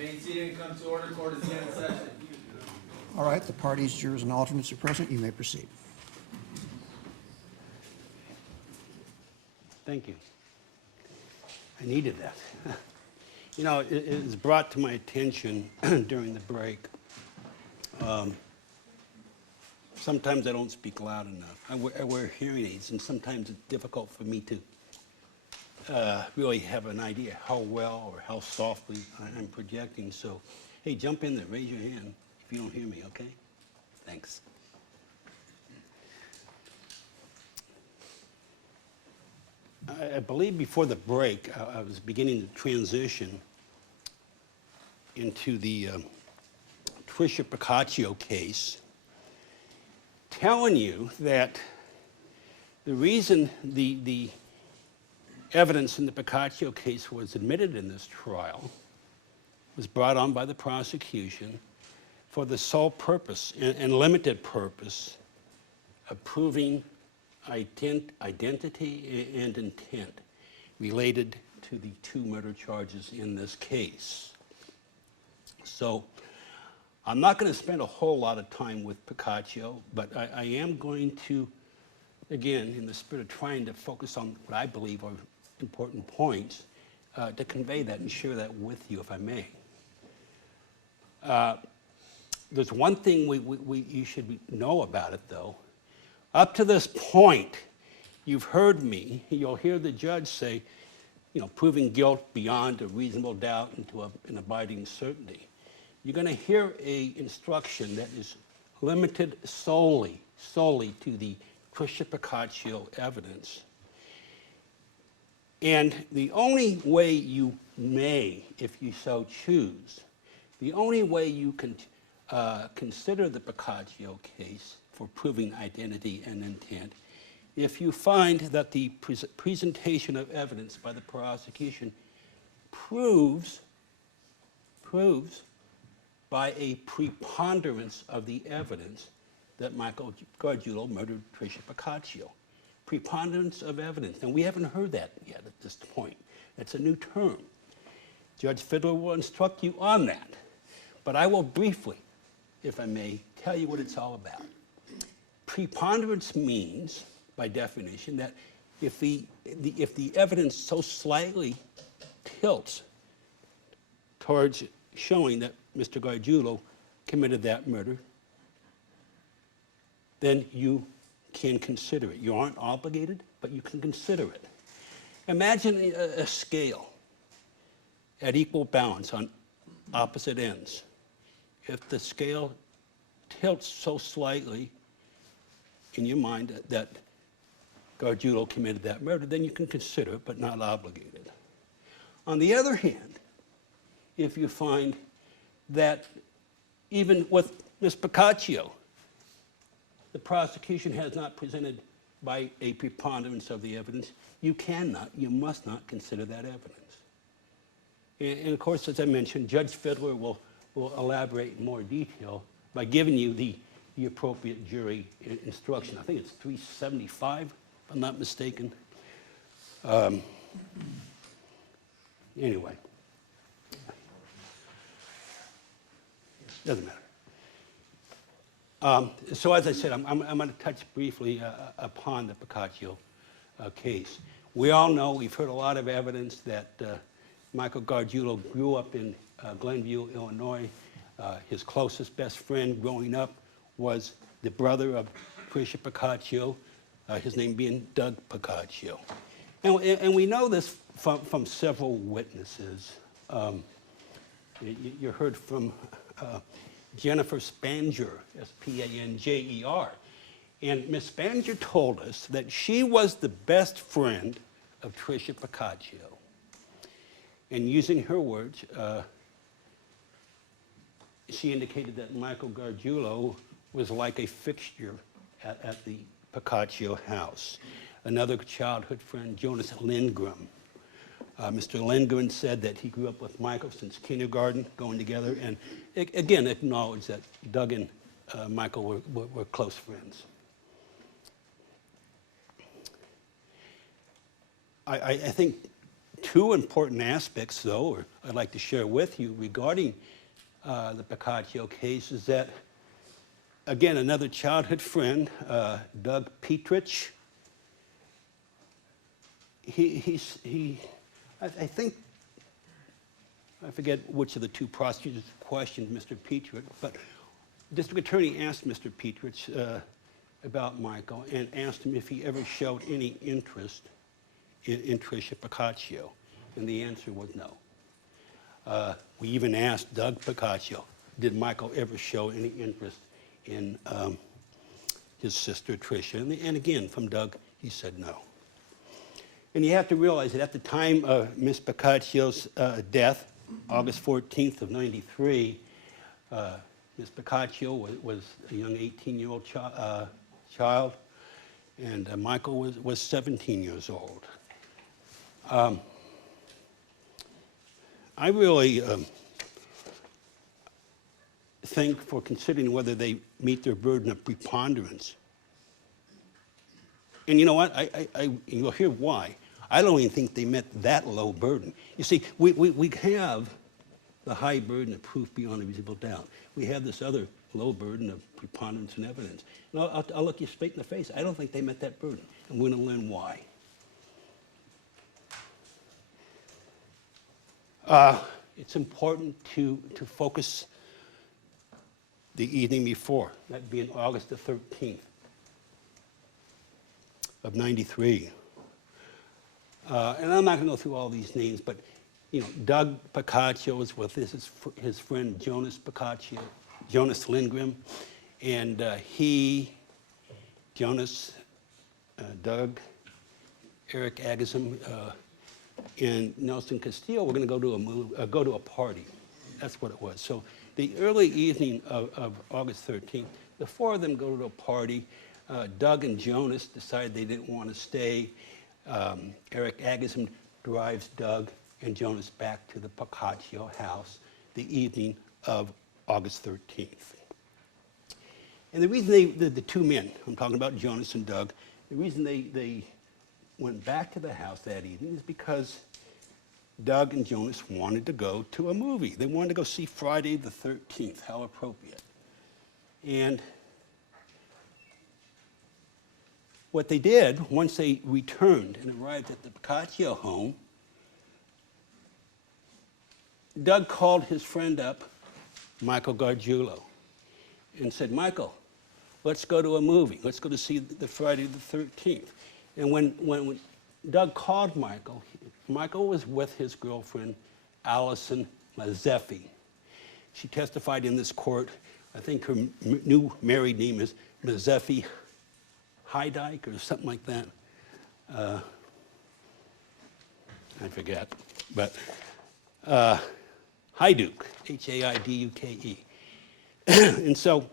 Main seating come to order. Court is in session. All right, the parties, jurors, and alternates are present. You may proceed. Thank you. I needed that. You know, it was brought to my attention during the break. Sometimes I don't speak loud enough. I wear hearing aids, and sometimes it's difficult for me to really have an idea how well or how softly I'm projecting. So, hey, jump in there, raise your hand if you don't hear me, okay? Thanks. I believe before the break, I was beginning to transition into the Tricia Picaccio case, telling you that the reason the evidence in the Picaccio case was admitted in this trial was brought on by the prosecution for the sole purpose and limited purpose of proving identity and intent related to the two murder charges in this case. So I'm not going to spend a whole lot of time with Picaccio, but I am going to, again, in the spirit of trying to focus on what I believe are important points, to convey that and share that with you, if I may. There's one thing you should know about it, though. Up to this point, you've heard me, you'll hear the judge say, you know, proving guilt beyond a reasonable doubt into an abiding certainty. You're going to hear an instruction that is limited solely to the Tricia Picaccio evidence. And the only way you may, if you so choose, the only way you can consider the Picaccio case for proving identity and intent, if you find that the presentation of evidence by the prosecution proves by a preponderance of the evidence that Michael Gargiulo murdered Tricia Picaccio. Preponderance of evidence. And we haven't heard that yet at this point. That's a new term. Judge Fiddler will instruct you on that. But I will briefly, if I may, tell you what it's all about. Preponderance means, by definition, that if the evidence so slightly tilts towards showing that Mr. Gargiulo committed that murder, then you can consider it. You aren't obligated, but you can consider it. Imagine a scale at equal balance on opposite ends. If the scale tilts so slightly in your mind that Gargiulo committed that murder, then you can consider it, but not obligated. On the other hand, if you find that even with Ms. Picaccio, the prosecution has not presented by a preponderance of the evidence, you must not consider that evidence. And of course, as I mentioned, Judge Fiddler will elaborate in more detail by giving you the appropriate jury instruction. I think it's 375, if I'm not mistaken. Anyway. Doesn't matter. So as I said, I'm going to touch briefly upon the Picaccio case. We all know, we've heard a lot of evidence that Michael Gargiulo grew up in Glenview, Illinois. His closest best friend growing up was the brother of Tricia Picaccio, his name being Doug Picaccio. And we know this from several witnesses. You heard from Jennifer Spanger, S-P-A-N-J-E-R. And Ms. Spanger told us that she was the best friend of Tricia Picaccio. And using her words, she indicated that Michael Gargiulo was like a fixture at the Picaccio house. Another childhood friend, Jonas Lindgren. Mr. Lindgren said that he grew up with Michael since kindergarten, going together, and again acknowledged that Doug and Michael were close friends. I think Two important aspects, though, I'd like to share with you regarding the Boccaccio case is that, again, another childhood friend, Doug Petrich, I think, I forget which of the two prosecutors questioned Mr. Petrich, but the district attorney asked Mr. Petrich about Michael and asked him if he ever showed any interest in Tricia Boccaccio, and the answer was no. We even asked Doug Boccaccio, did Michael ever show any interest in his sister Tricia? And again, from Doug, he said no. And you have to realize that at the time of Miss Boccaccio's death, August 14th of '93, Miss Boccaccio was a young 18-year-old child, and Michael was 17 years old. I really think, for considering whether they meet their burden of preponderance, and you know what, you'll hear why. I don't even think they met that low burden. You see, we have the high burden of proof beyond a reasonable doubt. We have this other low burden of preponderance and evidence. And I'll look you straight in the face. I don't think they met that burden, and we're going to learn why. It's important to focus the evening before, that being August the 13th of '93. And I'm not going to go through all these names, but you know, Doug Boccaccio was with his friend Jonas Boccaccio, Jonas Lindgren, and Jonas, Doug, Eric Agasm, and Nelson Castillo were going to go to a party. That's what it was. So the early evening of August 13th, the four of them go to a party. Doug and Jonas decided they didn't want to stay. Eric Agasm drives Doug and Jonas back to the Boccaccio house the evening of August 13th. And the reason the two men, I'm talking about Jonas and Doug, the reason they went back to the house that evening is because Doug and Jonas wanted to go to a movie. They wanted to go see Friday the 13th. How appropriate. And what they did, once they returned and arrived at the Boccaccio home, Doug called his friend up, Michael Gargiulo, and said, Michael, let's go to a movie. Let's go to see the Friday the 13th. And when Doug called Michael, Michael was with his girlfriend, Allison Mazeffi. She testified in this court. I think her new married name is Mazeffi Heidyke or something like that. I forget. But Hayduke, H-A-I-D-U-K-E. And so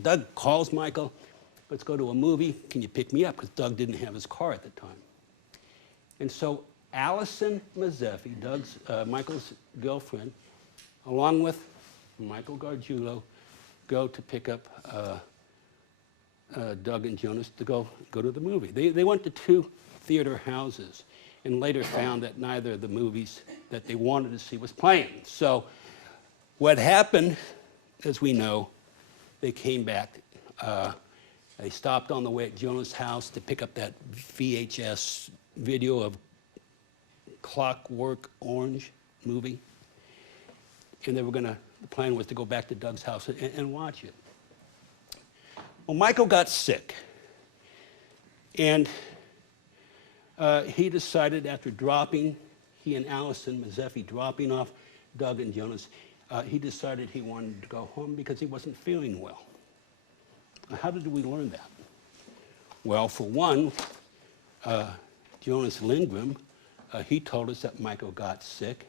Doug calls Michael, let's go to a movie. Can you pick me up? Because Doug didn't have his car at the time. And so Allison Mazeffi, Michael's girlfriend, along with Michael Gargiulo, go to pick up Doug and Jonas to go to the movie. They went to two theater houses and later found that neither of the movies that they wanted to see was playing. So what happened, as we know, they came back. They stopped on the way at Jonas' house to pick up that VHS video of Clockwork Orange movie. And the plan was to go back to Doug's house and watch it. Well, Michael got sick. And he decided after he and Allison Mazeffi dropping off Doug and Jonas, he decided he wanted to go home because he wasn't feeling well. How did we learn that? Well, for one, Jonas Lindgren, he told us that Michael got sick,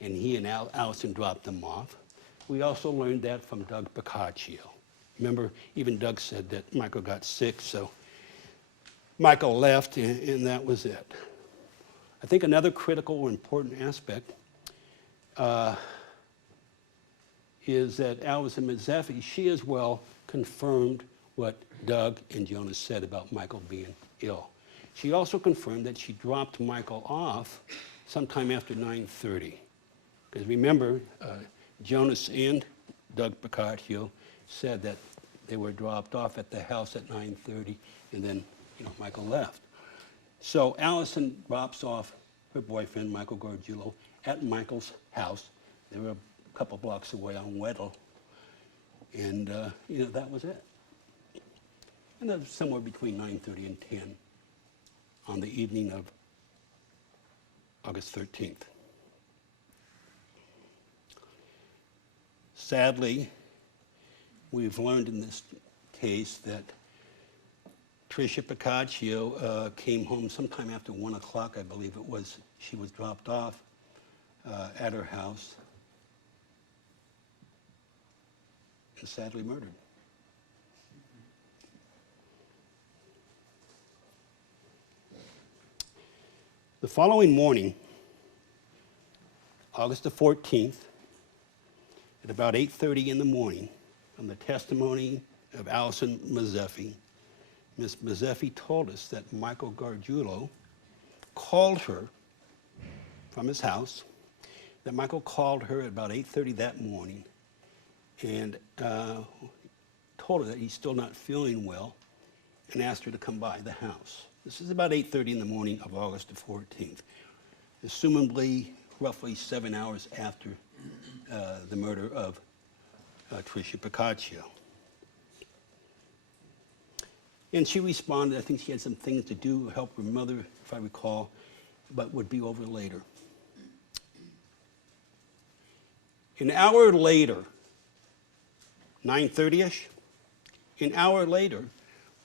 and he and Allison dropped them off. We also learned that from Doug Boccaccio. Remember, even Doug said that Michael got sick, so Michael left, and that was it. I think another critical or important aspect is that Allison Mazeffi, she as well confirmed what Doug and Jonas said about Michael being ill. She also confirmed that she dropped Michael off sometime after 9:30. Because remember, Jonas and Doug Piccaccio said that they were dropped off at the house at 9:30, and then, Michael left. So Allison drops off her boyfriend, Michael Gargiulo, at Michael's house. They were a couple blocks away on Weddell, and that was it. And that was somewhere between 9:30 and 10 on the evening of August 13th. Sadly, we've learned in this case that Tricia Piccaccio came home sometime after 1 o'clock, I believe it was. She was dropped off at her house and sadly murdered. The following morning, August the 14th, at about 8:30 in the morning, from the testimony of Allison Mazzeffi, Ms. Mazzeffi told us that Michael Gargiulo called her from his house, that Michael called her at about 8:30 that morning and told her that he's still not feeling well and asked her to come by the house. This is about 8:30 in the morning of August the 14th, assumably roughly 7 hours after the murder of Tricia Piccaccio. And she responded, I think she had some things to do, help her mother, if I recall, but would be over later. An hour later, 9:30-ish, an hour later,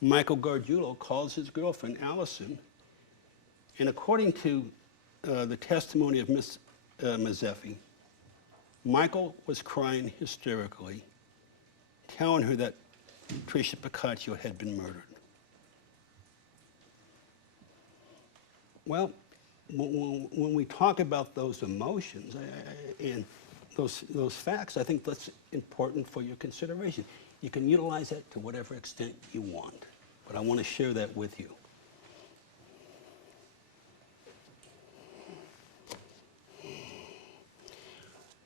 Michael Gargiulo calls his girlfriend, Allison, and according to the testimony of Ms. Mazzeffi, Michael was crying hysterically, telling her that Tricia Piccaccio had been murdered. Well, when we talk about those emotions and those facts, I think that's important for your consideration. You can utilize that to whatever extent you want, but I want to share that with you.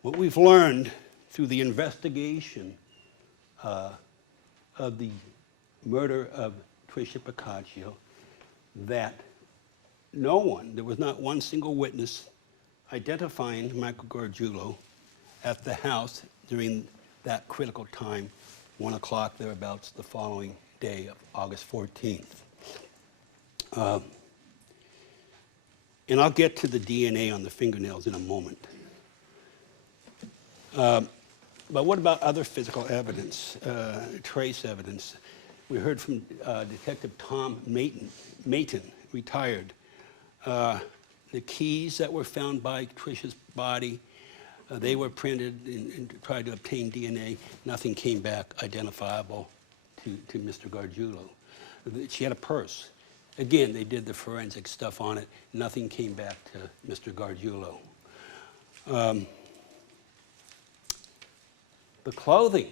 What we've learned through the investigation of the murder of Tricia Piccaccio, that there was not one single witness identifying Michael Gargiulo at the house during that critical time, 1 o'clock thereabouts, the following day of August 14th. And I'll get to the DNA on the fingernails in a moment. But what about other physical evidence, trace evidence? We heard from Detective Tom Mayton, retired. The keys that were found by Tricia's body, they were printed and tried to obtain DNA. Nothing came back identifiable to Mr. Gargiulo. She had a purse. Again, they did the forensic stuff on it. Nothing came back to Mr. Gargiulo. The clothing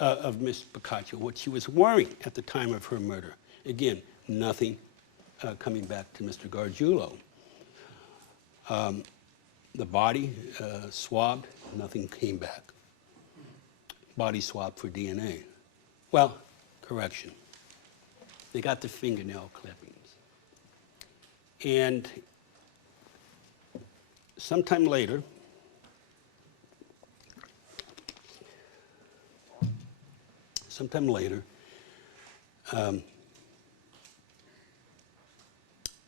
of Ms. Piccaccio, what she was wearing at the time of her murder, again, nothing coming back to Mr. Gargiulo. The body swabbed, nothing came back. Body swabbed for DNA. Well, correction. They got the fingernail clippings. And sometime later,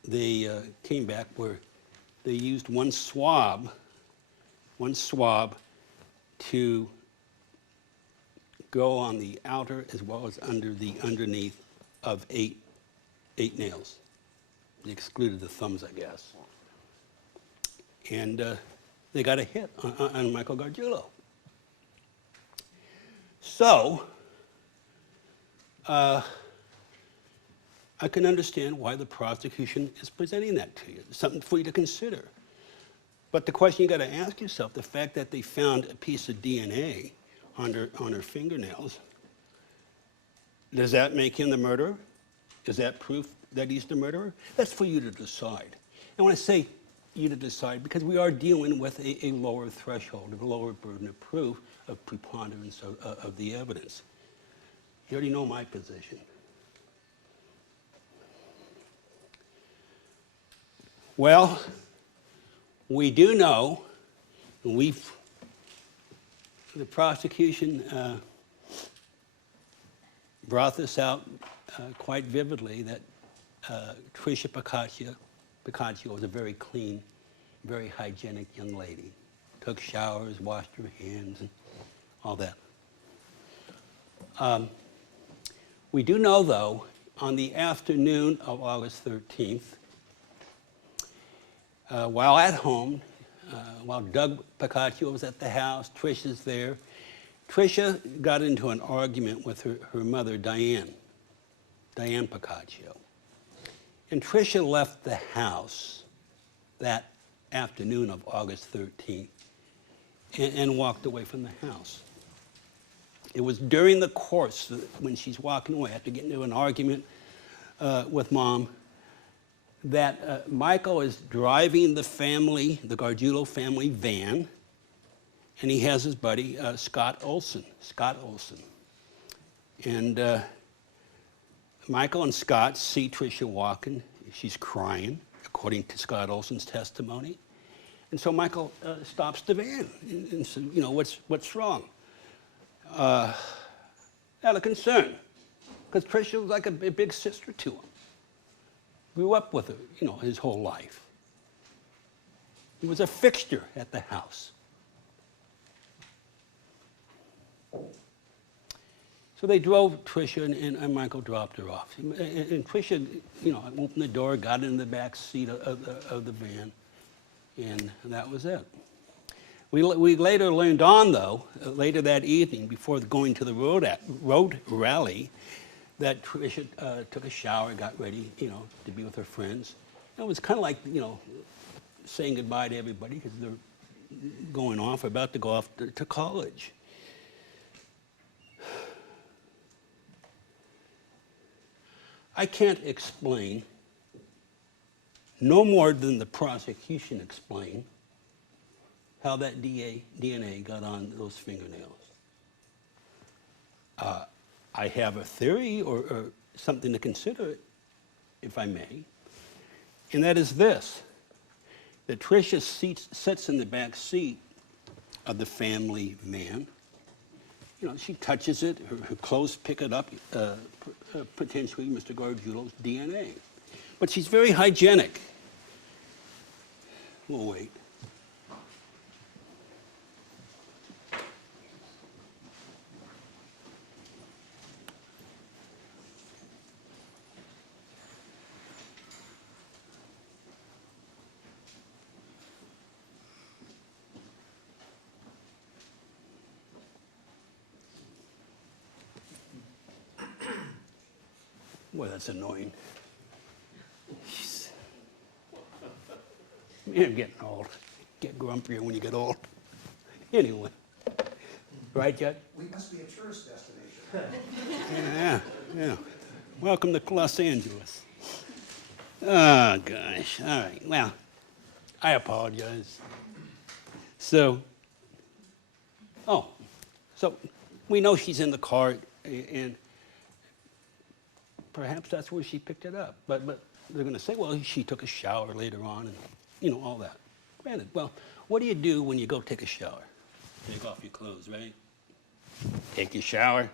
they came back where they used one swab to go on the outer as well as underneath of eight nails. They excluded the thumbs, I guess. And they got a hit on Michael Gargiulo. So, I can understand why the prosecution is presenting that to you. It's something for you to consider. But the question you got to ask yourself, the fact that they found a piece of DNA on her fingernails, does that make him the murderer? Is that proof that he's the murderer? That's for you to decide. And when I say you to decide, because we are dealing with a lower threshold, a lower burden of proof of preponderance of the evidence. You already know my position. Well, we do know, and the prosecution brought this out quite vividly, that Tricia Picaccio was a very clean, very hygienic young lady. Took showers, washed her hands, and all that. We do know, though, on the afternoon of August 13th, while at home, while Doug Picaccio was at the house, Tricia's there, Tricia got into an argument with her mother, Diane Picaccio. And Tricia left the house that afternoon of August 13th and walked away from the house. It was during the course, when she's walking away, after getting into an argument with Mom, that Michael is driving the Gargiulo family van, and he has his buddy, Scott Olson. And Michael and Scott see Tricia walking. She's crying, according to Scott Olson's testimony. And so Michael stops the van and says, you know, what's wrong? Out of concern, because Tricia was like a big sister to him. Grew up with her, you know, his whole life. He was a fixture at the house. So they drove Tricia, and Michael dropped her off. And Tricia, you know, opened the door, got in the back seat of the van, and that was it. We later learned on, though, later that evening, before going to the road rally, that Tricia took a shower, got ready, you know, to be with her friends. And it was kind of like, you know, saying goodbye to everybody, because they're about to go off to college. I can't explain, no more than the prosecution explained, how that DNA got on those fingernails. I have a theory or something to consider, if I may, and that is this: that Tricia sits in the back seat of the family van. You know, she touches it, her clothes pick it up, potentially Mr. Gargiulo's DNA. But she's very hygienic. We'll wait. Boy, that's annoying. Jeez. Man, I'm getting old. Get grumpier when you get old. Anyway. Right, Judd? We must be a tourist destination. Yeah. Welcome to Los Angeles. Oh, gosh. All right. Well, I apologize. So we know she's in the car, and perhaps that's where she picked it up. But they're going to say, well, she took a shower later on, and, you know, all that. Granted, well, what do you do when you go take a shower? Take off your clothes, right? Take your shower.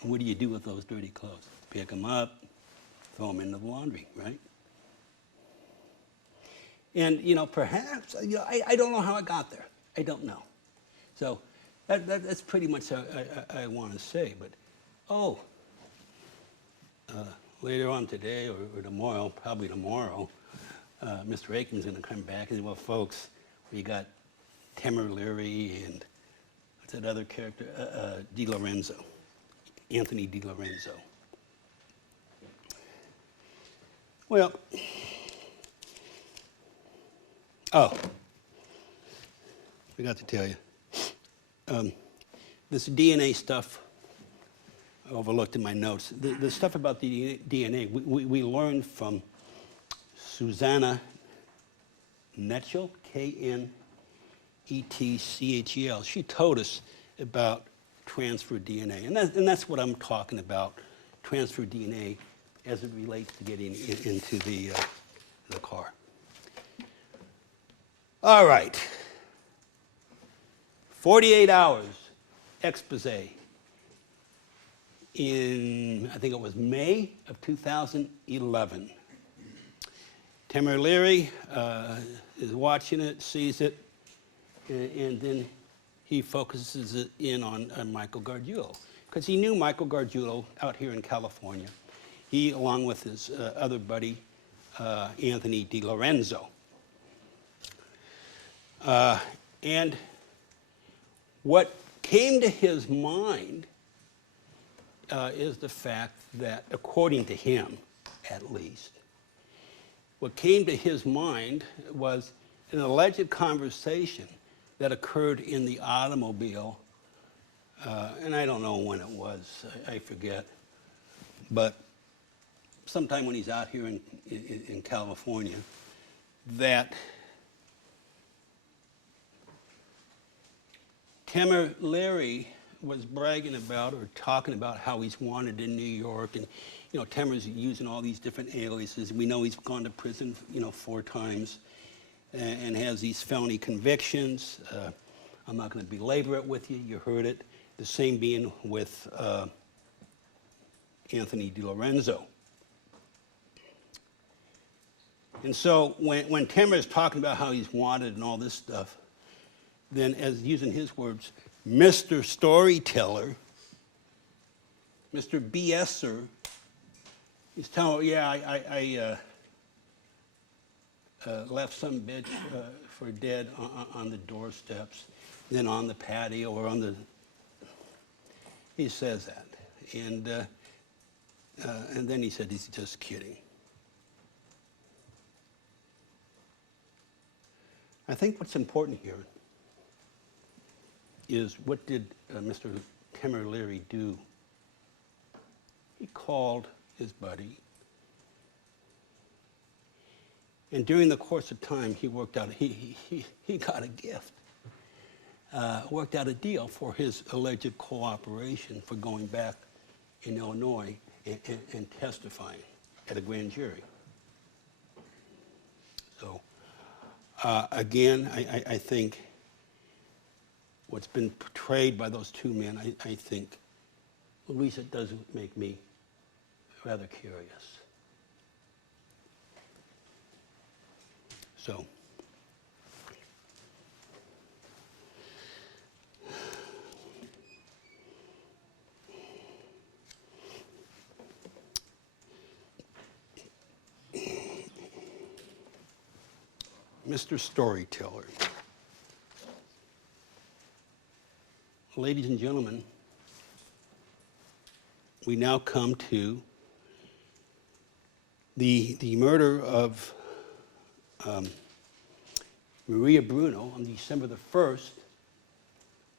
And what do you do with those dirty clothes? Pick them up, throw them into the laundry, right? And, you know, perhaps, you know, I don't know how I got there. I don't know. So that's pretty much how I want to say. But, later on today or tomorrow, probably tomorrow, Mr. Aikman's going to come back and say, well, folks, we got Temer Leary and what's that other character? Anthony DiLorenzo. Well, I forgot to tell you. This DNA stuff, I overlooked in my notes. The stuff about the DNA, we learned from Susanna Knetchel, Knetchel. She told us about transfer DNA, and that's what I'm talking about, transfer DNA as it relates to getting into the car. All right. 48 hours expose in, I think it was May of 2011. Tamara Leary is watching it, sees it, and then he focuses it in on Michael Gargiulo, because he knew Michael Gargiulo out here in California. He, along with his other buddy, Anthony DiLorenzo. And what came to his mind is the fact that, according to him at least, what came to his mind was an alleged conversation that occurred in the automobile, and I don't know when it was, I forget, but sometime when he's out here in California, that Tamara Leary was bragging about or talking about how he's wanted in New York, and you know, Tamara's using all these different aliases. We know he's gone to prison, 4 times, and has these felony convictions. I'm not going to belabor it with you. You heard it. The same being with Anthony DiLorenzo. And so when Tamara is talking about how he's wanted and all this stuff, then, as using his words, Mr. Storyteller, Mr. BSer, he's telling her, yeah, I left some bitch for dead on the doorsteps, then on the patio or on the, he says that. And then he said he's just kidding. I think what's important here is, what did Mr. Tamara Leary do? He called his buddy, and during the course of time, he worked out, he got a gift, worked out a deal for his alleged cooperation for going back in Illinois and testifying at a grand jury. So, again, I think what's been portrayed by those 2 men, I think, at least it does make me rather curious. So, Mr. Storyteller. Ladies and gentlemen, we now come to the murder of Maria Bruno on December the 1st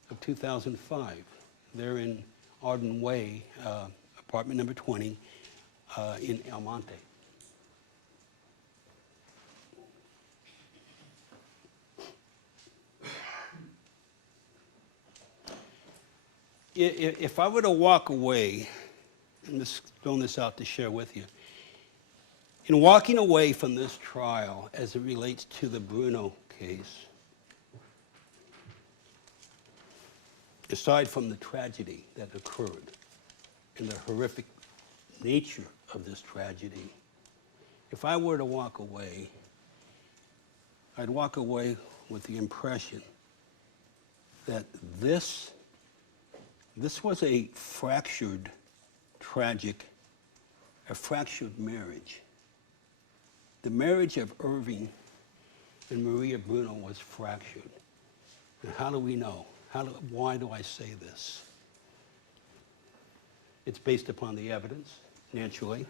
of 2005. They're in Arden Way, apartment number 20, in El Monte. If I were to walk away, I'm just throwing this out to share with you, in walking away from this trial as it relates to the Bruno case, aside from the tragedy that occurred and the horrific nature of this tragedy, if I were to walk away, I'd walk away with the impression that this was a fractured, a fractured marriage. The marriage of Irving and Maria Bruno was fractured. And how do we know? Why do I say this? It's based upon the evidence, naturally.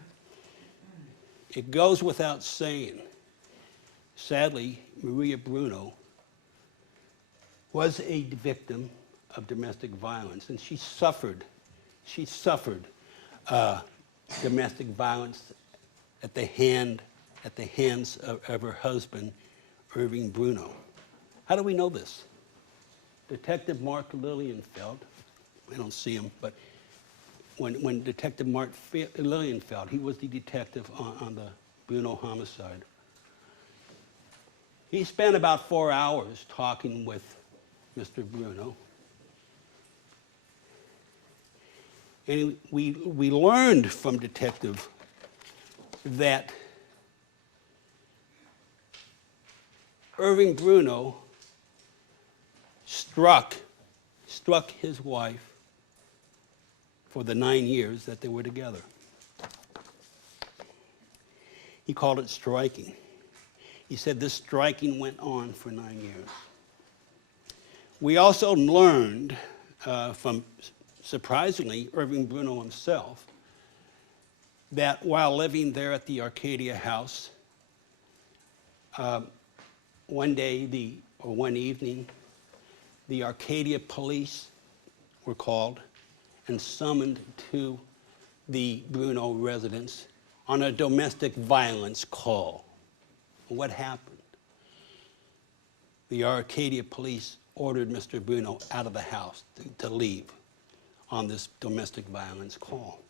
It goes without saying. Sadly, Maria Bruno was a victim of domestic violence, and she suffered domestic violence at the hands of her husband, Irving Bruno. How do we know this? Detective Mark Lilienfeld, I don't see him, but when Detective Mark Lilienfeld, he was the detective on the Bruno homicide, he spent about 4 hours talking with Mr. Bruno. And we learned from Detective that Irving Bruno struck his wife for the 9 years that they were together. He called it striking. He said this striking went on for 9 years. We also learned from, surprisingly, Irving Bruno himself, that while living there at the Arcadia house, one evening, the Arcadia police were called and summoned to the Bruno residence on a domestic violence call. What happened? The Arcadia police ordered Mr. Bruno out of the house to leave on this domestic violence call.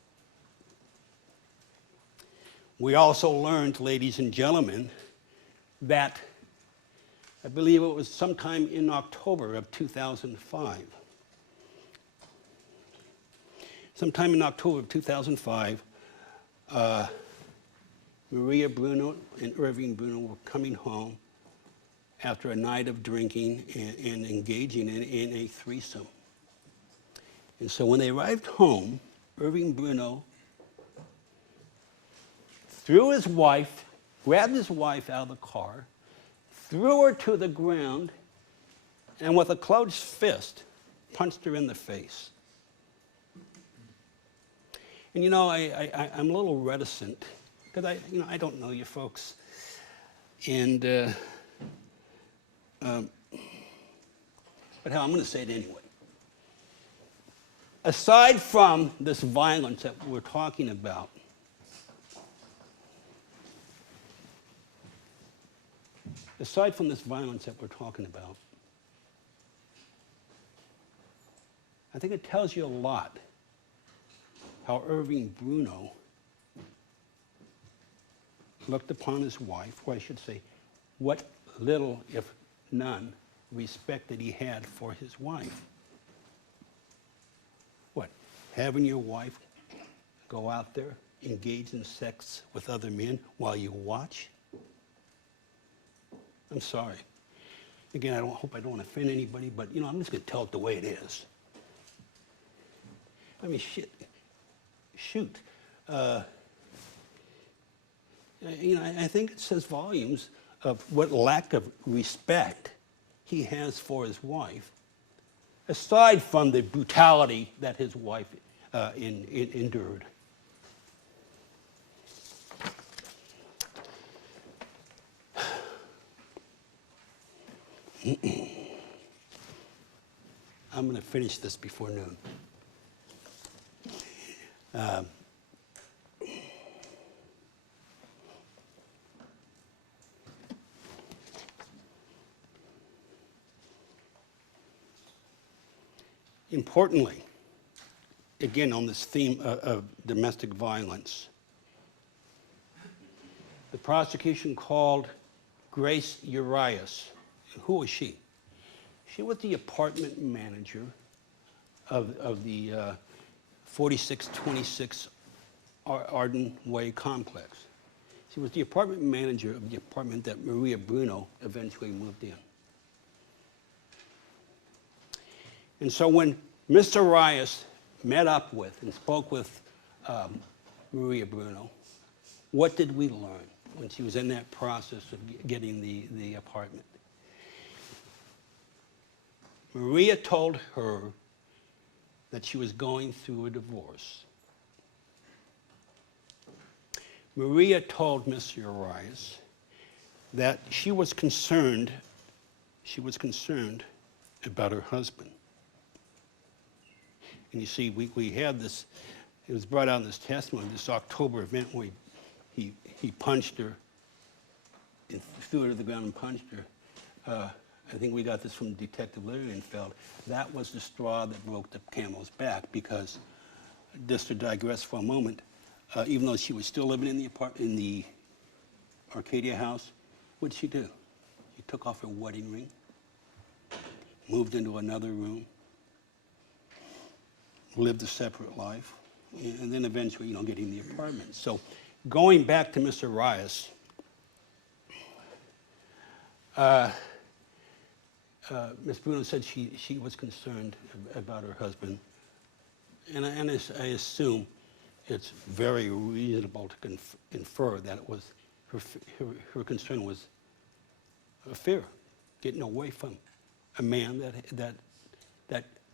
We also learned, ladies and gentlemen, that I believe it was sometime in October of 2005. Sometime in October of 2005, Maria Bruno and Irving Bruno were coming home after a night of drinking and engaging in a threesome. And so when they arrived home, Irving Bruno grabbed his wife out of the car, threw her to the ground, and with a closed fist, punched her in the face. And I'm a little reticent, because I don't know you folks. And, but hell, I'm going to say it anyway. Aside from this violence that we're talking about, I think it tells you a lot how Irving Bruno looked upon his wife, or I should say, what little, if none, respect that he had for his wife. What, having your wife go out there, engage in sex with other men while you watch? I'm sorry. Again, I hope I don't offend anybody, but I'm just going to tell it the way it is. I mean, shoot. I think it says volumes of what lack of respect he has for his wife, aside from the brutality that his wife endured. I'm going to finish this before noon. Importantly, again on this theme of domestic violence, the prosecution called Grace Urias. Who was she? She was the apartment manager of the 4626 Arden Way complex. She was the apartment manager of the apartment that Maria Bruno eventually moved in. And so when Mr. Urias met up with and spoke with Maria Bruno, what did we learn when she was in that process of getting the apartment? Maria told her that she was going through a divorce. Maria told Mr. Urias that she was concerned about her husband. And you see, we had this, it was brought out in this testimony, this October event where he punched her and threw her to the ground and punched her. I think we got this from Detective Lilienfeld. That was the straw that broke the camel's back, because, just to digress for a moment, even though she was still living in the Arcadia house, what did she do? She took off her wedding ring, moved into another room, lived a separate life, and then eventually, getting the apartment. So going back to Mr. Arias, Ms. Bruno said she was concerned about her husband, and I assume it's very reasonable to infer that it was her concern was a fear, getting away from a man that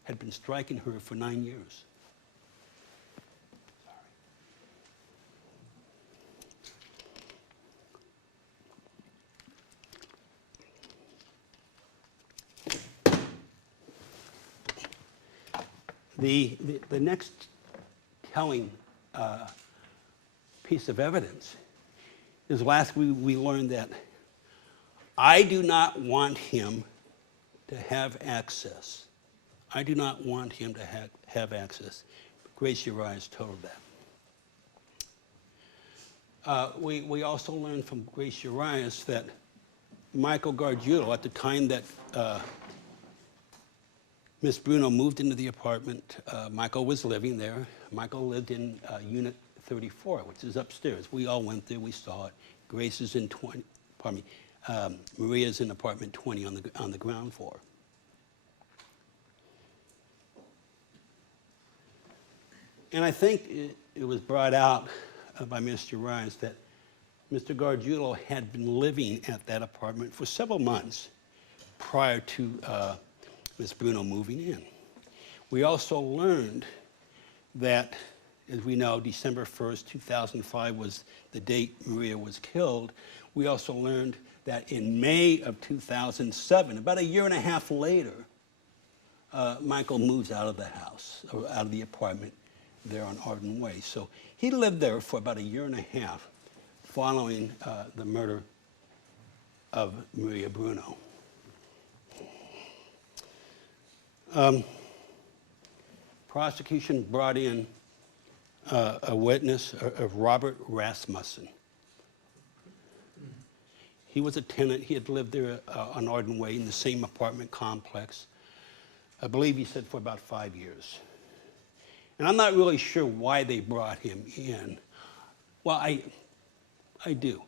had been striking her for 9 years. The next telling piece of evidence is last we learned that I do not want him to have access. I do not want him to have access. Grace Urias told that. We also learned from Grace Urias that Michael Gargiulo, at the time that Ms. Bruno moved into the apartment, Michael was living there. Michael lived in unit 34, which is upstairs. We all went there, we saw it. Grace is in Maria's in apartment 20 on the ground floor. And I think it was brought out by Mr. Urias that Mr. Gargiulo had been living at that apartment for several months prior to Ms. Bruno moving in. We also learned that, as we know, December 1st, 2005 was the date Maria was killed. We also learned that in May of 2007, about a year and a half later, Michael moves out of the house, or out of the apartment there on Arden Way. So he lived there for about a year and a half following the murder of Maria Bruno. Prosecution brought in a witness of Robert Rasmussen. He was a tenant. He had lived there on Arden Way in the same apartment complex. I believe he said for about 5 years. And I'm not really sure why they brought him in. Well, I do.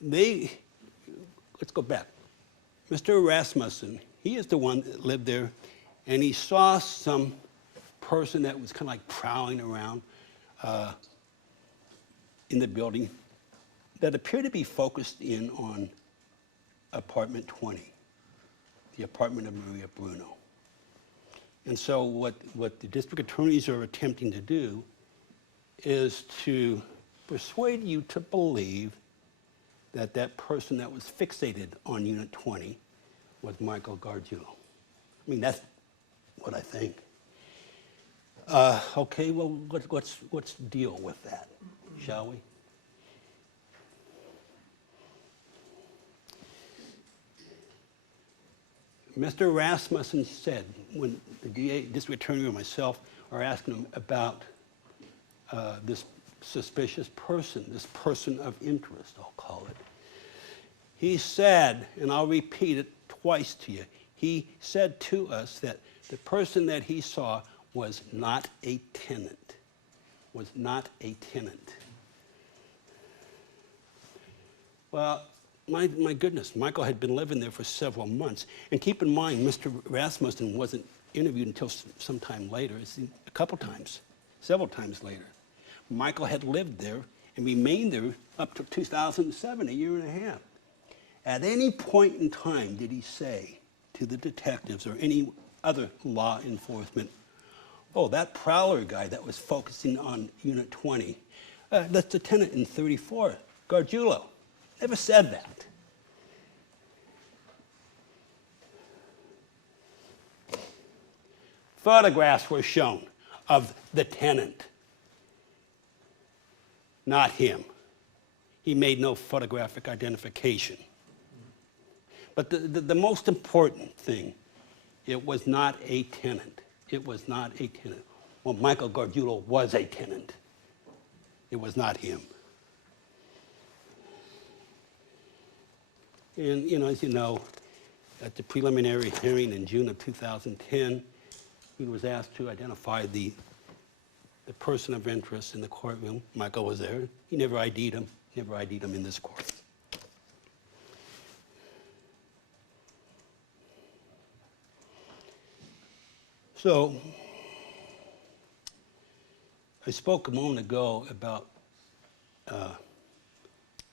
Let's go back. Mr. Rasmussen, he is the one that lived there, and he saw some person that was kind of like prowling around in the building that appeared to be focused in on apartment 20, the apartment of Maria Bruno. And so what the district attorneys are attempting to do is to persuade you to believe that that person that was fixated on Unit 20 was Michael Gargiulo. I mean, that's what I think. Okay, well, let's deal with that, shall we? Mr. Rasmussen said, when the DA, district attorney, or myself are asking him about this suspicious person, this person of interest, I'll call it, he said, and I'll repeat it twice to you, he said to us that the person that he saw was not a tenant, was not a tenant. Well, my goodness, Michael had been living there for several months. And keep in mind, Mr. Rasmussen wasn't interviewed until sometime later, a couple times, several times later. Michael had lived there and remained there up to 2007, a year and a half. At any point in time did he say to the detectives or any other law enforcement, oh, that prowler guy that was focusing on Unit 20, that's the tenant in 34, Gargiulo. Never said that. Photographs were shown of the tenant, not him. He made no photographic identification. But the most important thing, it was not a tenant. It was not a tenant. Well, Michael Gargiulo was a tenant. It was not him. And, as you know, at the preliminary hearing in June of 2010, he was asked to identify the person of interest in the courtroom. Michael was there. He never ID'd him, in this court. So, I spoke a moment ago about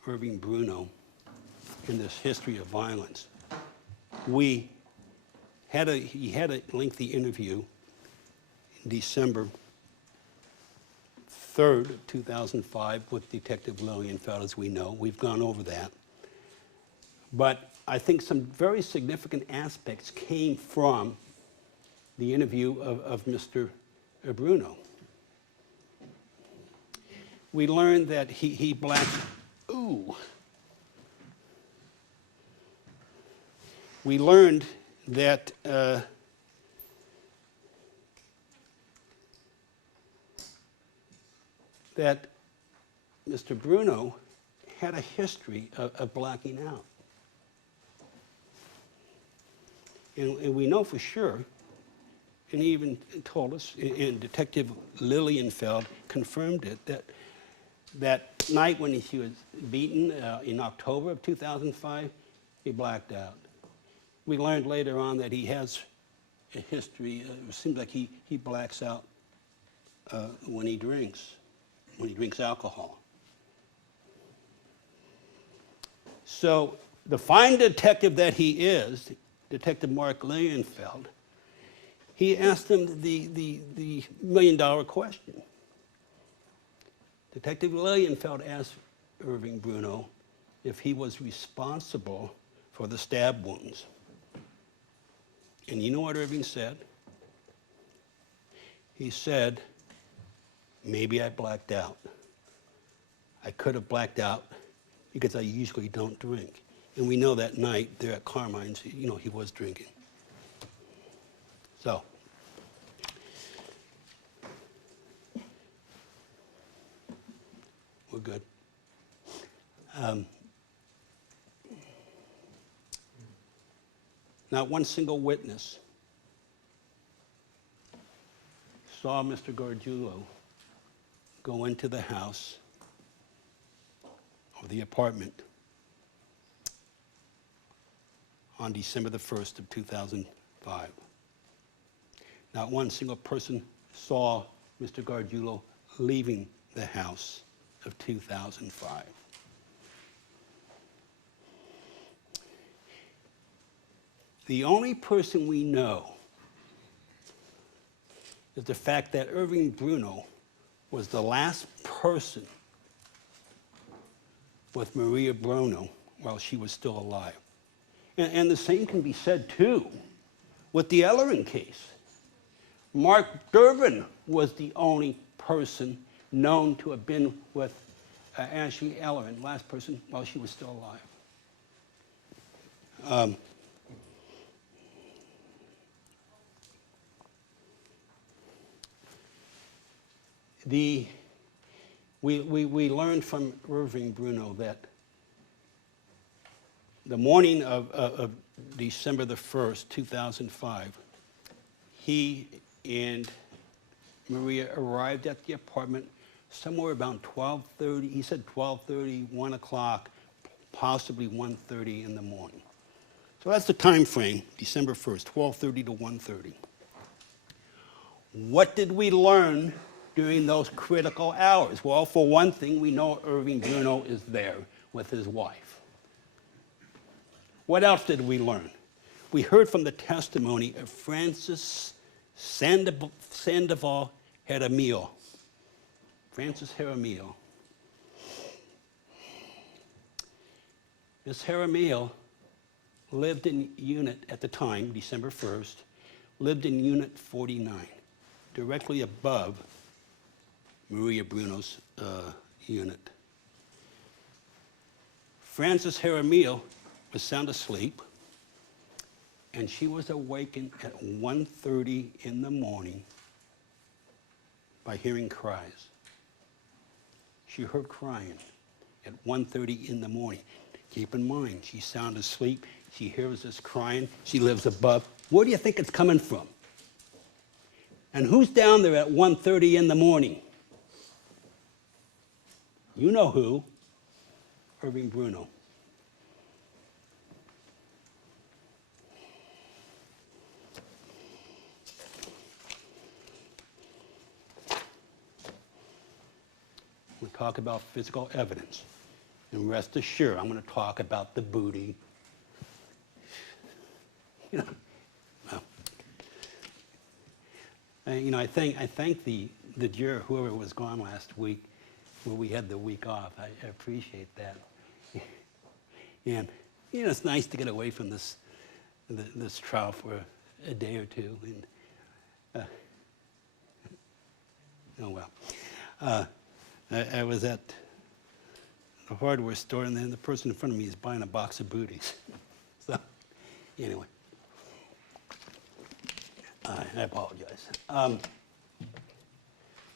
Irving Bruno and this history of violence. He had a lengthy interview in December 3rd of 2005 with Detective Lilienfeld, as we know. We've gone over that. But I think some very significant aspects came from the interview of Mr. Bruno. We learned that he blacked. We learned that that Mr. Bruno had a history of blacking out. And we know for sure, and he even told us, and Detective Lilienfeld confirmed it, that night when he was beaten in October of 2005, he blacked out. We learned later on that he has a history. It seems like he blacks out when he drinks alcohol. So the fine detective that he is, Detective Mark Lilienfeld, he asked him the million-dollar question. Detective Lilienfeld asked Irving Bruno if he was responsible for the stab wounds. And you know what Irving said? He said, maybe I blacked out. I could have blacked out because I usually don't drink. And we know that night there at Carmine's, he was drinking. So, we're good. Not one single witness saw Mr. Gargiulo go into the house or the apartment on December the 1st of 2005. Not one single person saw Mr. Gargiulo leaving the house of 2005. The only person we know is the fact that Irving Bruno was the last person with Maria Bruno while she was still alive. And the same can be said, too, with the Ellerin case. Mark Durbin was the only person known to have been with Ashley Ellerin, last person, while she was still alive. We learned from Irving Bruno that the morning of December the 1st, 2005, he and Maria arrived at the apartment somewhere around 12:30. He said 12:30, 1 o'clock, possibly 1:30 in the morning. So that's the time frame, December 1st, 12:30 to 1:30. What did we learn during those critical hours? Well, for one thing, we know Irving Bruno is there with his wife. What else did we learn? We heard from the testimony of Francis Sandoval Jaramillo. Francis Jaramillo. Ms. Jaramillo lived in unit at the time, December 1st, lived in unit 49, directly above Maria Bruno's unit. Frances Jaramillo was sound asleep, and she was awakened at 1:30 in the morning by hearing cries. She heard crying at 1:30 in the morning. Keep in mind, she's sound asleep. She hears this crying. She lives above. Where do you think it's coming from? And who's down there at 1:30 in the morning? You know who. Irving Bruno. We talk about physical evidence. And rest assured, I'm going to talk about the booty. You know, well, I thank the juror, whoever was gone last week, where we had the week off. I appreciate that. And it's nice to get away from this trial for a day or two. And oh well. I was at the hardware store, and then the person in front of me is buying a box of booties. So, anyway, I apologize.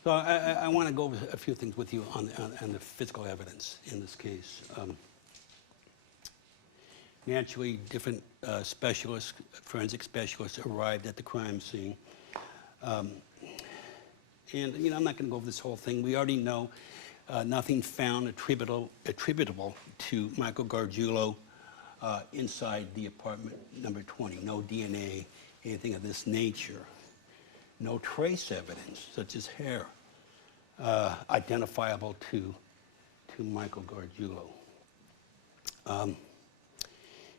So I want to go over a few things with you on the physical evidence in this case. Naturally, different specialists, forensic specialists, arrived at the crime scene. And I'm not going to go over this whole thing. We already know nothing found attributable to Michael Gargiulo inside the apartment number 20. No DNA, anything of this nature. No trace evidence, such as hair, identifiable to Michael Gargiulo.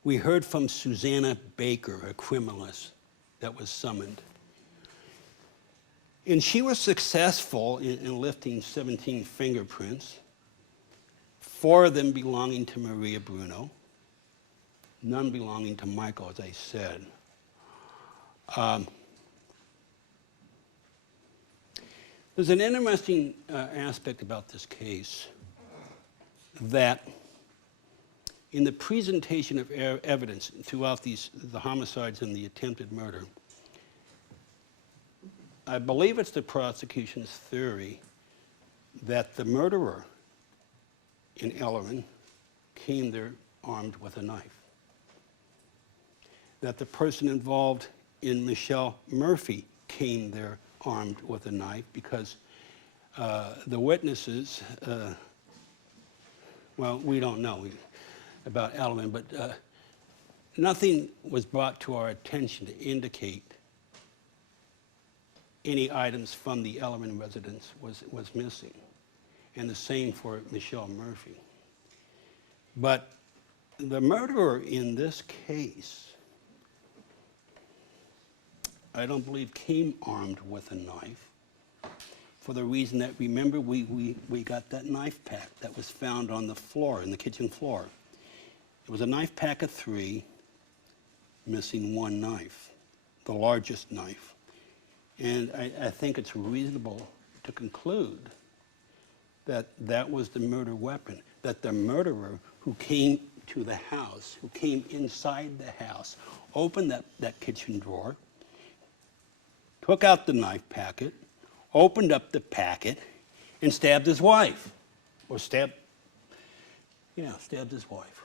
We heard from Susanna Baker, a criminalist that was summoned. And she was successful in lifting 17 fingerprints, 4 of them belonging to Maria Bruno, none belonging to Michael, as I said. There's an interesting aspect about this case that in the presentation of evidence throughout the homicides and the attempted murder, I believe it's the prosecution's theory that the murderer in Ellerin came there armed with a knife. That the person involved in Michelle Murphy came there armed with a knife because the witnesses, well, we don't know about Ellerin, but nothing was brought to our attention to indicate any items from the Ellerin residence was missing. And the same for Michelle Murphy. But the murderer in this case, I don't believe came armed with a knife for the reason that, remember, we got that knife pack that was found on the floor, in the kitchen floor. It was a knife pack of 3, missing 1 knife, the largest knife. And I think it's reasonable to conclude that that was the murder weapon, that the murderer who came to the house, who came inside the house, opened that kitchen drawer, took out the knife packet, opened up the packet, and stabbed his wife. Or stabbed his wife.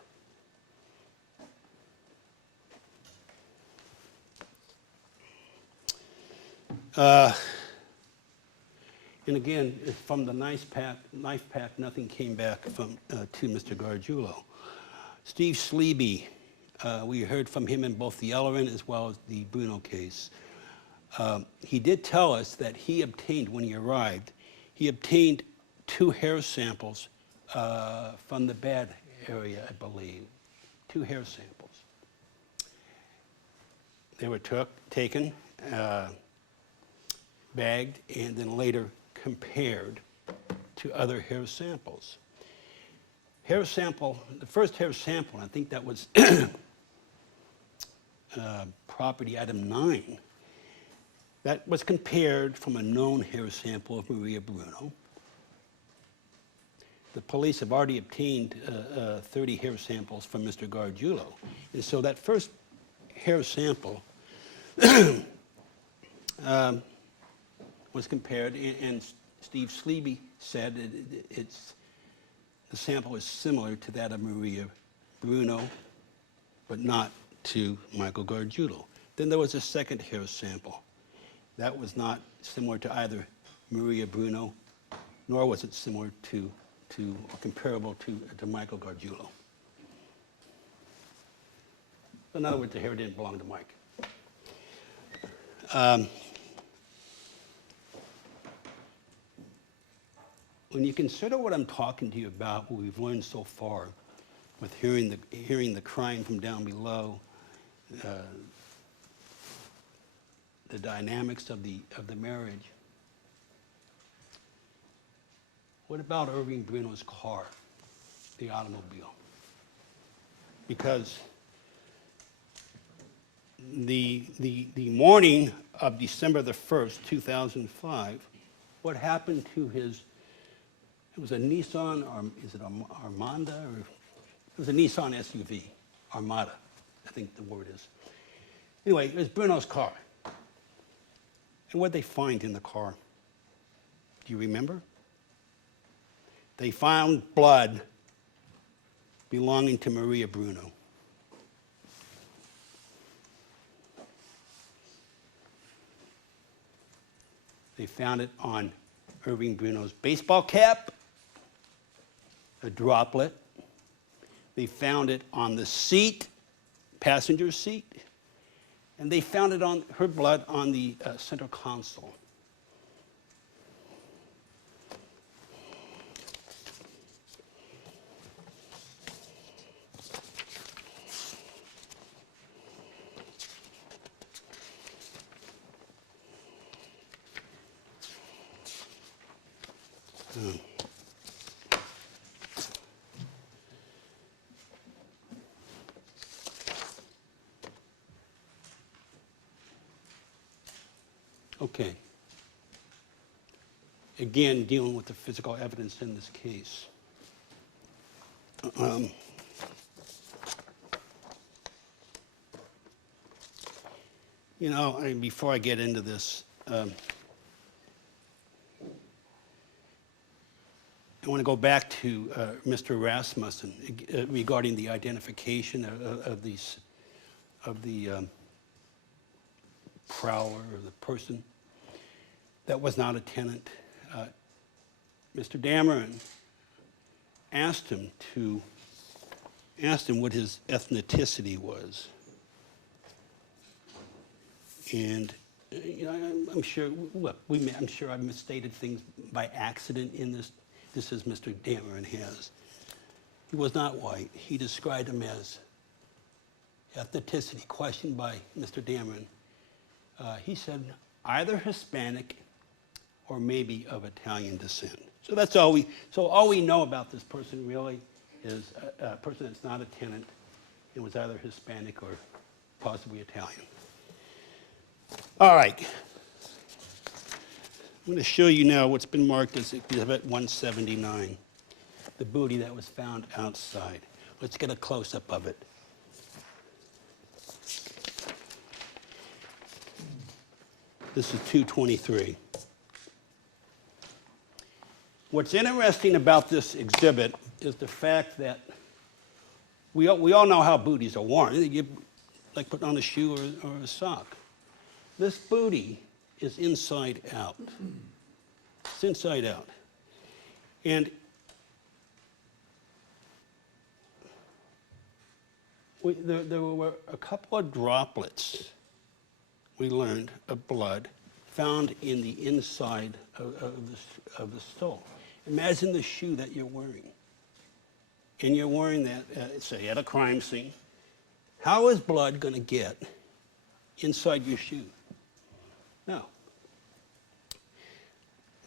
And again, from the knife pack, nothing came back to Mr. Gargiulo. Steve Sleeby, we heard from him in both the Ellerin as well as the Bruno case. He did tell us that he obtained, when he arrived, he obtained 2 hair samples from the bad area, I believe. 2 hair samples. They were taken, bagged, and then later compared to other hair samples. The first hair sample, I think that was property item 9, that was compared from a known hair sample of Maria Bruno. the police have already obtained 30 hair samples from Mr. Gargiulo. And so that first hair sample was compared, and Steve Sleeby said the sample is similar to that of Maria Bruno, but not to Michael Gargiulo. Then there was a second hair sample. That was not similar to either Maria Bruno, nor was it similar to or comparable to Michael Gargiulo. In other words, the hair didn't belong to Mike. When you consider what I'm talking to you about, what we've learned so far, with hearing the crime from down below, the dynamics of the marriage. What about Irving Bruno's car, the automobile? Because the morning of December the 1st, 2005, what happened to his, it was a Nissan, or is it Armada? Or, it was a Nissan SUV, Armada, I think the word is. Anyway, it was Bruno's car. And what did they find in the car? Do you remember? They found blood belonging to Maria Bruno. They found it on Irving Bruno's baseball cap, a droplet. They found it on the seat, passenger seat, and they found it on her blood on the center console. Okay. Again, dealing with the physical evidence in this case. You know, before I get into this, I want to go back to Mr. Rasmussen regarding the identification of the prowler or the person that was not a tenant. Mr. Dameron asked him what his ethnicity was. And you know, I'm sure, look, I'm sure I've misstated things by accident in this. This is Mr. Dameron has. He was not white. He described him as ethnicity, questioned by Mr. Dameron. He said either Hispanic or maybe of Italian descent. So that's all all we know about this person really is a person that's not a tenant and was either Hispanic or possibly Italian. All right. I'm going to show you now what's been marked as Exhibit 179, the booty that was found outside. Let's get a close-up of it. This is 223. What's interesting about this exhibit is the fact that we all know how booties are worn. You like put on a shoe or a sock. This booty is inside out. It's inside out. And there were a couple of droplets, we learned, of blood found in the inside of the sole. Imagine the shoe that you're wearing. And you're wearing that, say, at a crime scene. How is blood going to get inside your shoe? No.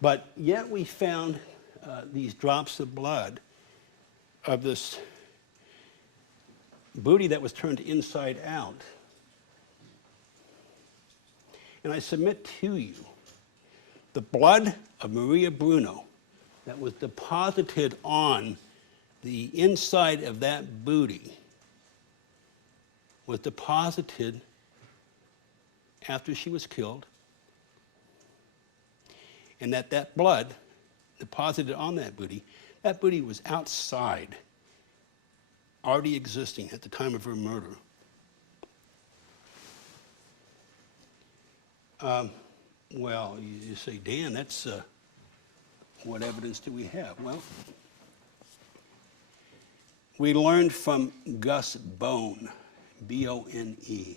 But yet we found these drops of blood of this booty that was turned inside out. And I submit to you, the blood of Maria Bruno that was deposited on the inside of that booty was deposited after she was killed, and that blood deposited on that booty was outside, already existing at the time of her murder. Well, you say, Dan, that's what evidence do we have? Well, we learned from Gus Bone, B-O-N-E.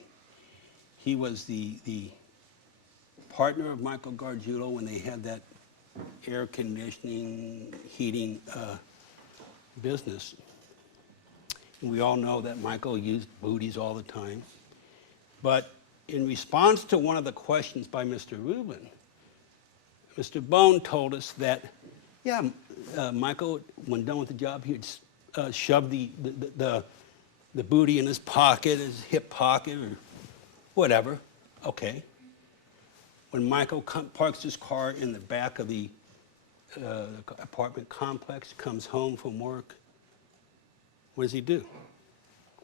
He was the partner of Michael Gargiulo when they had that air conditioning, heating business. And we all know that Michael used booties all the time. But in response to one of the questions by Mr. Rubin, Mr. Bone told us that, yeah, Michael, when done with the job, he'd shove the booty in his pocket, his hip pocket, or whatever. Okay. When Michael parks his car in the back of the apartment complex, comes home from work, what does he do?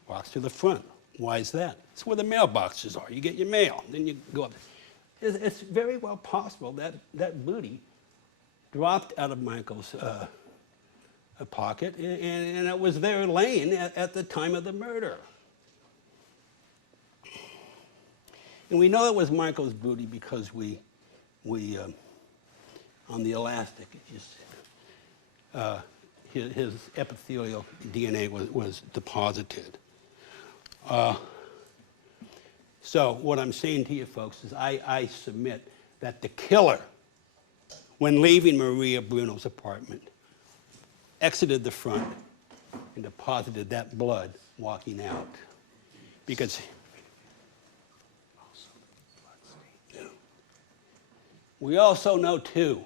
Walks to the front. Why is that? It's where the mailboxes are. You get your mail, then you go up. It's very well possible that that booty dropped out of Michael's pocket, and it was there laying at the time of the murder. And we know it was Michael's booty because we on the elastic, his epithelial DNA was deposited. So what I'm saying to you folks is I submit that the killer, when leaving Maria Bruno's apartment, exited the front and deposited that blood walking out. Because we also know, too,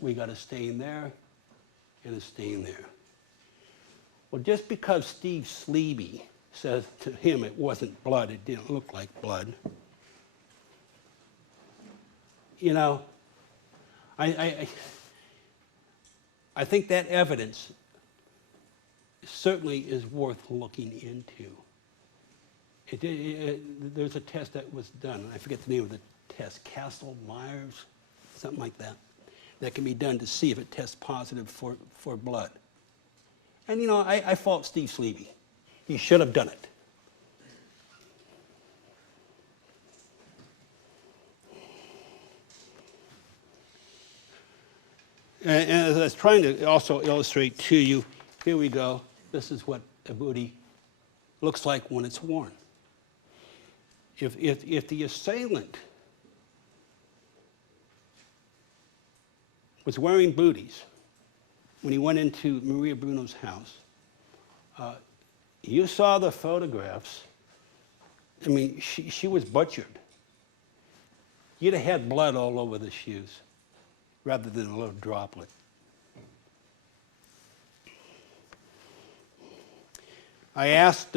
we got a stain there and a stain there. Well, just because Steve Sleeby says to him it wasn't blood, it didn't look like blood, you know, I think that evidence certainly is worth looking into. There's a test that was done, and I forget the name of the test, Castle-Myers, something like that, that can be done to see if it tests positive for blood. And, you know, I fault Steve Sleeby. He should have done it. And as I was trying to also illustrate to you, here we go. This is what a booty looks like when it's worn. If the assailant was wearing booties when he went into Maria Bruno's house, you saw the photographs. I mean, she was butchered. You'd have had blood all over the shoes rather than a little droplet. I asked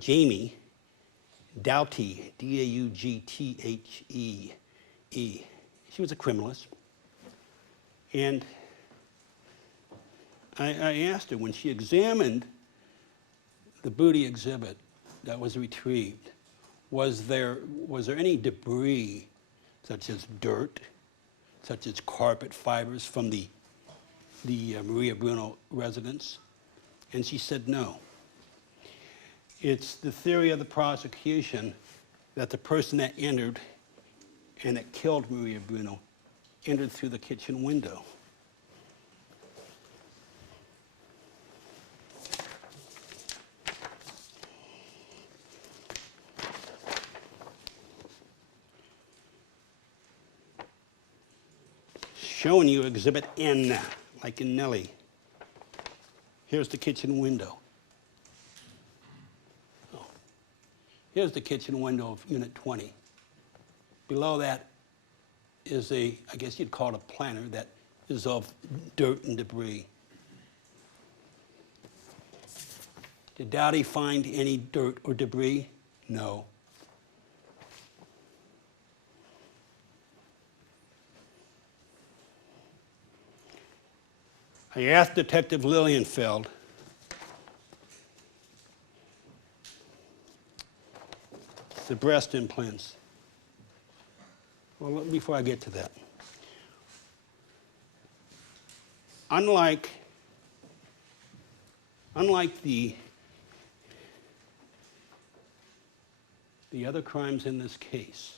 Jamie Doughty, D-A-U-G-T-H-E-E. She was a criminalist. And I asked her, when she examined the booty exhibit that was retrieved, was there any debris, such as dirt, such as carpet fibers from the Maria Bruno residence? And she said no. It's the theory of the prosecution that the person that entered and that killed Maria Bruno entered through the kitchen window. Showing you Exhibit N, like in Nellie. Here's the kitchen window. Oh. Here's the kitchen window of Unit 20. Below that is I guess you'd call it a planter that is of dirt and debris. Did Doughty find any dirt or debris? No. I asked Detective Lilienfeld the breast implants. Well, before I get to that, unlike the other crimes in this case,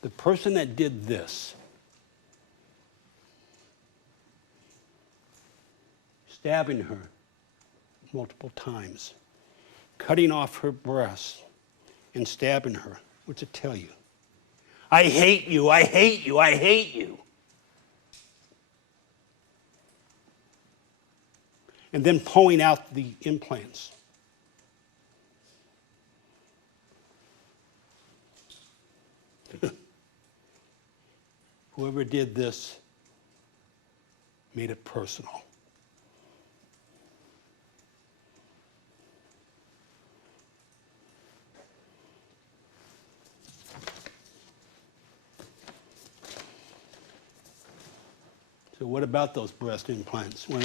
the person that did this stabbing her multiple times, cutting off her breasts and stabbing her, what's it tell you? I hate you, I hate you, I hate you. And then pulling out the implants. Whoever did this made it personal. So what about those breast implants? Well,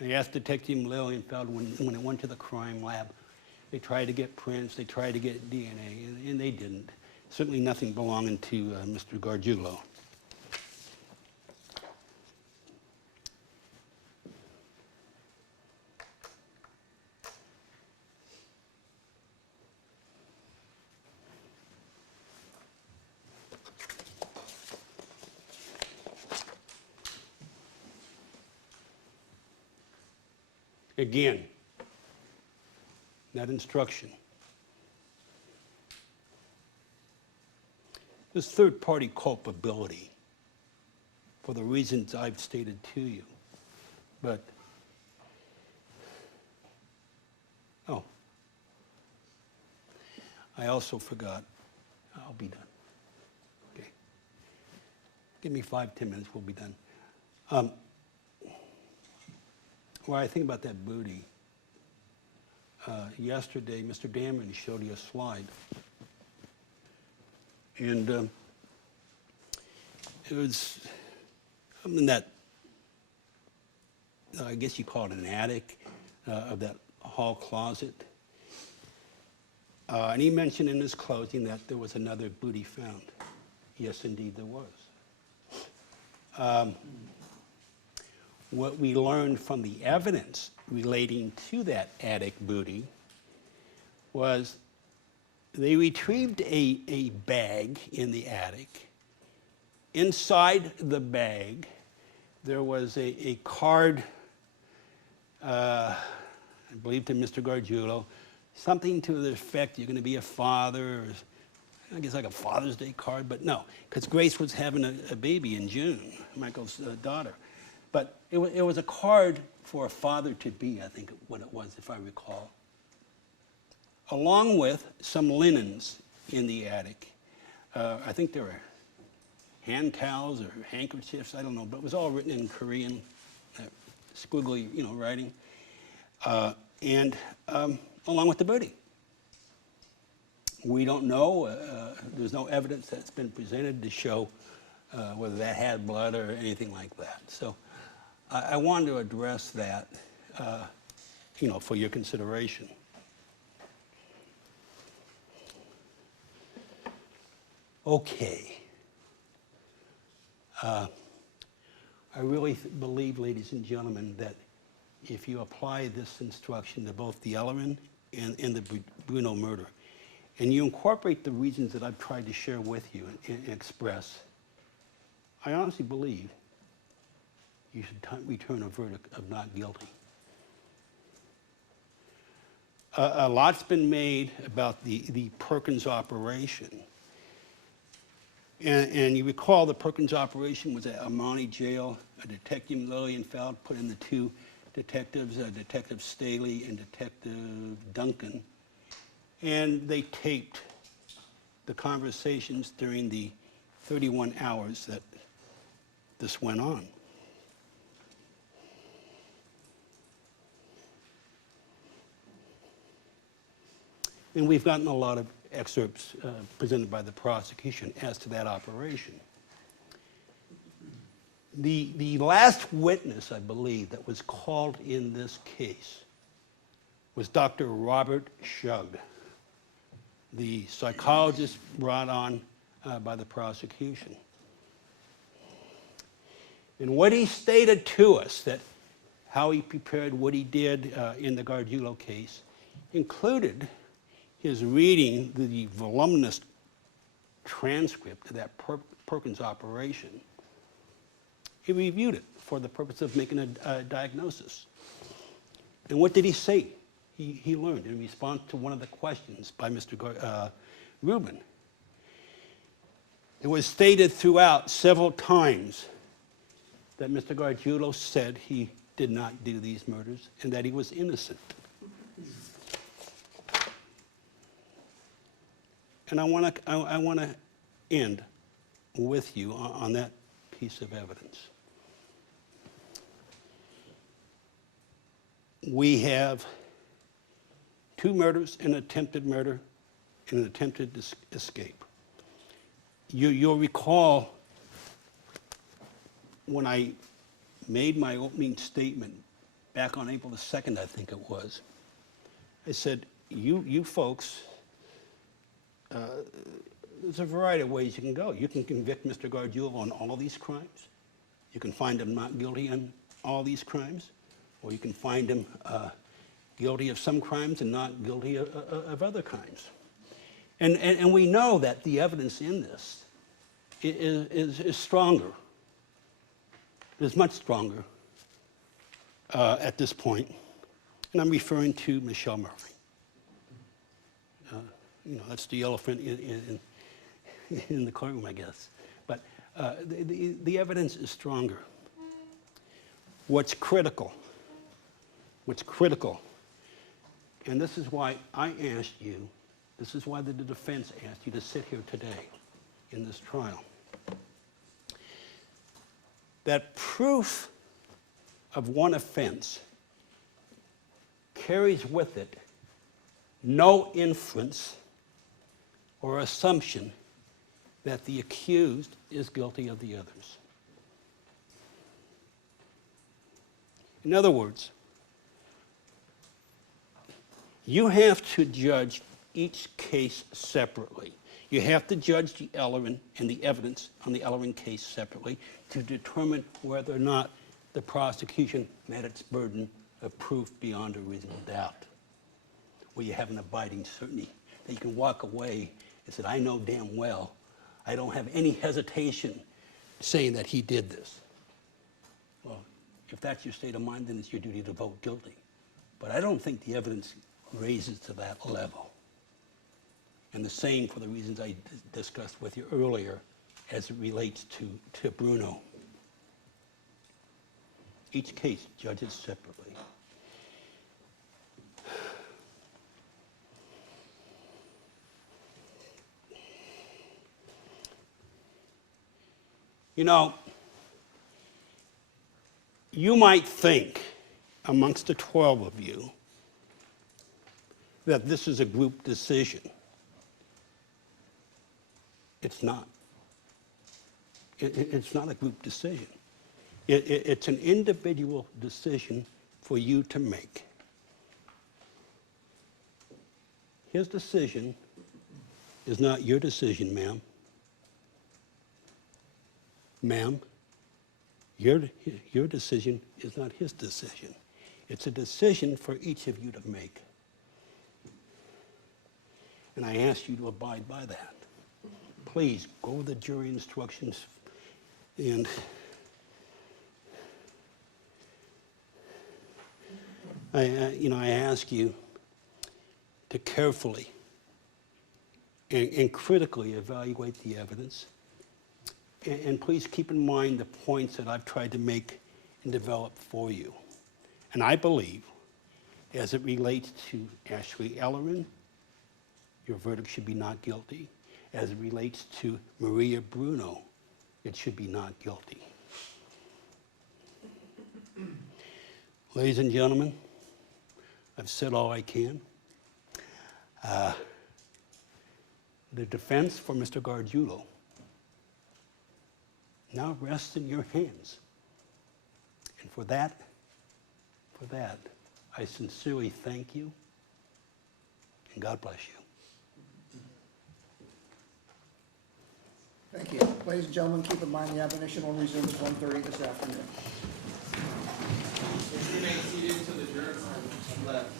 I asked Detective Lilienfeld when it went to the crime lab. They tried to get prints, they tried to get DNA, and they didn't. Certainly nothing belonging to Mr. Gargiulo. Again, that instruction. This third-party culpability, for the reasons I've stated to you, but, oh, I also forgot, I'll be done. Okay. Give me 5-10 minutes, we'll be done. Well, I think about that booty. Yesterday, Mr. Dameron showed you a slide. And it was something that, I guess you call it an attic of that hall closet. And he mentioned in his closing that there was another booty found. Yes, indeed, there was. What we learned from the evidence relating to that attic booty was they retrieved a bag in the attic. Inside the bag, there was a card, I believe to Mr. Gargiulo, something to the effect, you're going to be a father, or I guess like a Father's Day card, but no, because Grace was having a baby in June, Michael's daughter. But it was a card for a father-to-be, I think what it was, if I recall, along with some linens in the attic. I think there were hand towels or handkerchiefs, I don't know, but it was all written in Korean, squiggly, writing, and along with the booty. We don't know, there's no evidence that's been presented to show whether that had blood or anything like that. So I wanted to address that, for your consideration. Okay. I really believe, ladies and gentlemen, that if you apply this instruction to both the Ellerin and the Bruno murder, and you incorporate the reasons that I've tried to share with you and express, I honestly believe you should return a verdict of not guilty. A lot's been made about the Perkins operation. And you recall the Perkins operation was at Amani Jail. A Detective Lilienfeld put in the two detectives, Detective Staley and Detective Duncan, and they taped the conversations during the 31 hours that this went on. And we've gotten a lot of excerpts presented by the prosecution as to that operation. The last witness, I believe, that was called in this case was Dr. Robert Shug, the psychologist brought on by the prosecution. And what he stated to us, that how he prepared what he did in the Gargiulo case, included his reading the voluminous transcript of that Perkins operation. He reviewed it for the purpose of making a diagnosis. And what did he say? He learned in response to one of the questions by Mr. Rubin. It was stated throughout several times that Mr. Gargiulo said he did not do these murders and that he was innocent. And I want to end with you on that piece of evidence. We have 2 murders, an attempted murder, and an attempted escape. You'll recall when I made my opening statement back on April the 2nd, I think it was, I said, you folks, there's a variety of ways you can go. You can convict Mr. Gargiulo on all these crimes. You can find him not guilty on all these crimes, or you can find him guilty of some crimes and not guilty of other crimes. And we know that the evidence in this is stronger. It is much stronger at this point. And I'm referring to Michelle Murphy. That's the elephant in the courtroom, I guess. But the evidence is stronger. What's critical, and this is why I asked you, this is why the defense asked you to sit here today in this trial, that proof of one offense carries with it no inference or assumption that the accused is guilty of the others. In other words, you have to judge each case separately. You have to judge the Ellerin and the evidence on the Ellerin case separately to determine whether or not the prosecution met its burden of proof beyond a reasonable doubt, where you have an abiding certainty that you can walk away and say, I know damn well, I don't have any hesitation saying that he did this. Well, if that's your state of mind, then it's your duty to vote guilty. But I don't think the evidence raises to that level. And the same for the reasons I discussed with you earlier as it relates to Bruno. Each case judges separately. You know, you might think amongst the 12 of you that this is a group decision. It's not. It's not a group decision. It's an individual decision for you to make. His decision is not your decision, ma'am. Ma'am, your decision is not his decision. It's a decision for each of you to make. And I ask you to abide by that. Please go with the jury instructions and I ask you to carefully and critically evaluate the evidence. And please keep in mind the points that I've tried to make and develop for you. And I believe, as it relates to Ashley Ellerin, your verdict should be not guilty. As it relates to Maria Bruno, it should be not guilty. Ladies and gentlemen, I've said all I can. The defense for Mr. Gargiulo now rests in your hands. And for that, I sincerely thank you, and God bless you. Thank you. Ladies and gentlemen, keep in mind the admonition will resume at 1:30 this afternoon. If you remain seated until the jurors have left.